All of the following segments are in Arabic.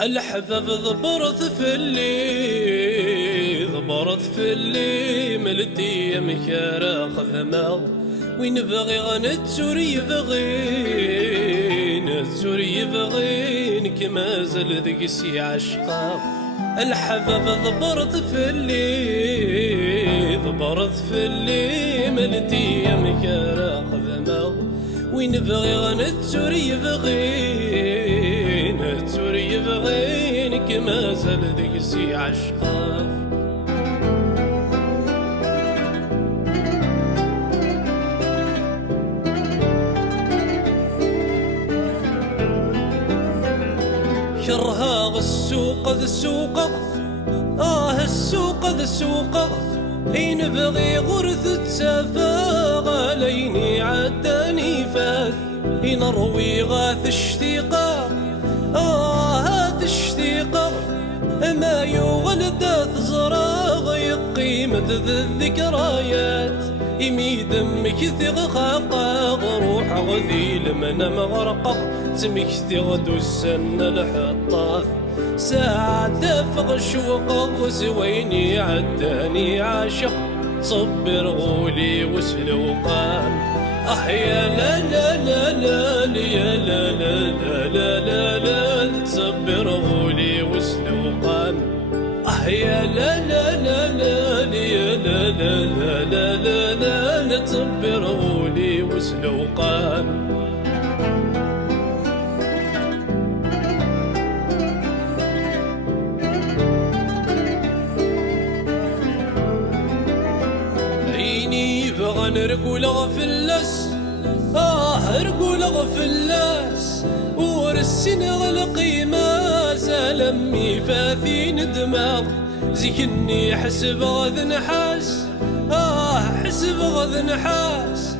الحباب ضبرت في اللي ملتي مكارا خذما وين بغي غنتسوري يبغين كما زل ذقسي عشقا. الحباب ضبرت في اللي ملتي مكارا خذما وين بغي غنتسوري يبغين كما زال ذقسي عشقا. كرها السوق ذا السوق اين بغي غرث تسافا ليني عداني فاث اين روي غاث اشتيقا هاث اشتيقا ما يولد تزرا يقيمة الذكريات إمي دمك ثغ خاقا روح غذيل من مغرقا سمك ثغ السن الحطاث ساعة فغ الشوق وسويني عداني عاشق صبر غولي وسلوقان يا لا لا لا لا يا لا لا لا لا لا صبر غولي وسلوقان يا لا لا لا لا يا لا لا لا لا لا تصبر غولي وسلوقان. بغى نرقل غفلس رقول غفلس ورسن غلقيمة سلمي فاثين دماغ زيكني حسب غذ نحاس حسب غذ نحاس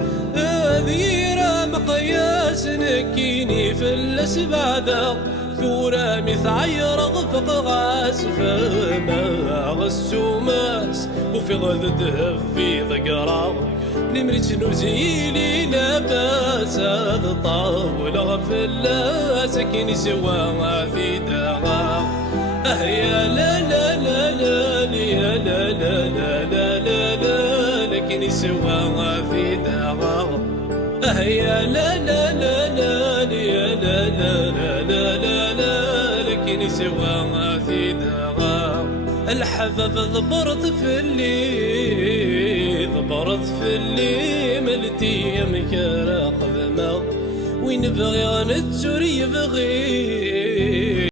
ذيرا مقياس نكيني فلس بعد ثورة مثعير غفق غاس فما غسوماس وفي غذ دهب في ضقراغ نمرت نزيلي لاباس هذا طاول غفلا سكن سوا في دغاغ يا لا لا لا لا يا لا لا لا لا لا لا لكن سوا في دغاغ يا لا لا لا لا يا لا لا لا لا لا لكن سوا في دغاغ. الحباب ضبرت في اللي ملتي مكارا خذما وين بغي غنتسوري يبغي